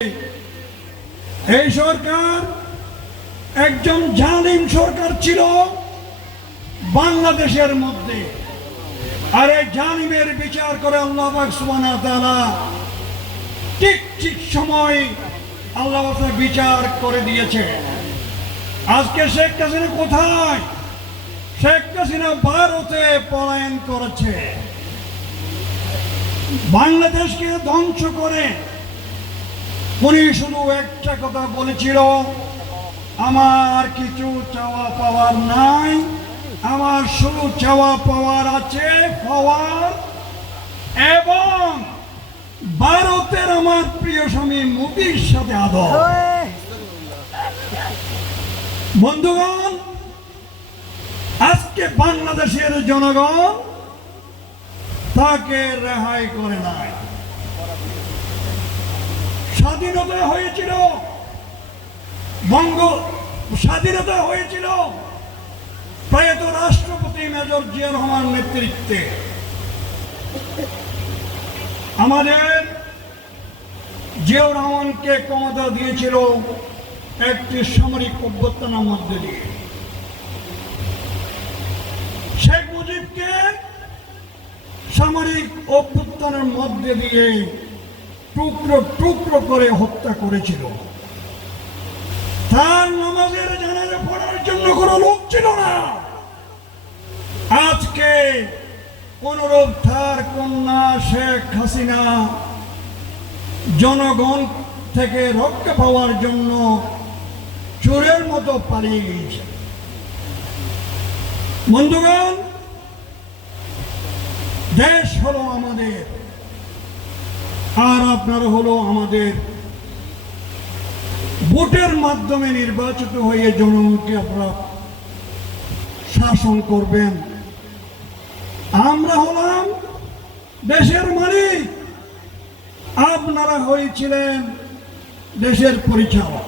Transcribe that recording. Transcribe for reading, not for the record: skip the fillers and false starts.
এই সরকার একজন জালিম সরকার ছিল বাংলাদেশের মধ্যে, আর এই জালিমের বিচার করে আল্লাহ পাক সুবহানাহু ওয়া তাআলা ঠিক সময় আল্লাহ বিচার করে দিয়েছে। আজকে শেখ হাসিনা কোথায়? শেখ হাসিনা ভারতে পলায়ন করেছে। বাংলাদেশকে ধ্বংস করে উনি শুধু একটা কথা বলেছিল, আমার কিছু চাওয়া পাওয়ার নাই, আমার শুধু চাওয়া পাওয়ার আছে পাওয়ার, এবং ভারতের আমার প্রিয় স্বামী মোদির সাথে আদর। বন্ধুগণ, আজকে বাংলাদেশের জনগণ তাকে রেহাই করে নাই। স্বাধীনতা হয়েছিল, স্বাধীনতা হয়েছিল প্রয়াত রাষ্ট্রপতি মেজর জিয়া রহমান নেতৃত্বে। আমাদের জিয়াউর রহমানকে ক্ষমতা দিয়েছিল একটি সামরিক অভ্যুত্থানের মধ্যে দিয়ে। শেখ মুজিবকে সামরিক অভ্যুত্থানের মধ্যে দিয়ে টুকরো টুকরো করে হত্যা করেছিল। তার নামাজের জানাজা পড়ার জন্য কোনো লোক ছিল না। আজকে অনুরূপ তার কন্যা শেখ হাসিনা জনগণ থেকে রক্ষা পাওয়ার জন্য চোরের মতো পালিয়ে গিয়েছে। বন্ধুগণ, দেশ হলো আমাদের, আর আপনারা হলো আমাদের। ভোটের মাধ্যমে নির্বাচিত হয়ে জনগণকে আপনারা শাসন করবেন। আমরা হলাম দেশের মালিক, আপনারা হয়েছিলেন দেশের পরিচালক।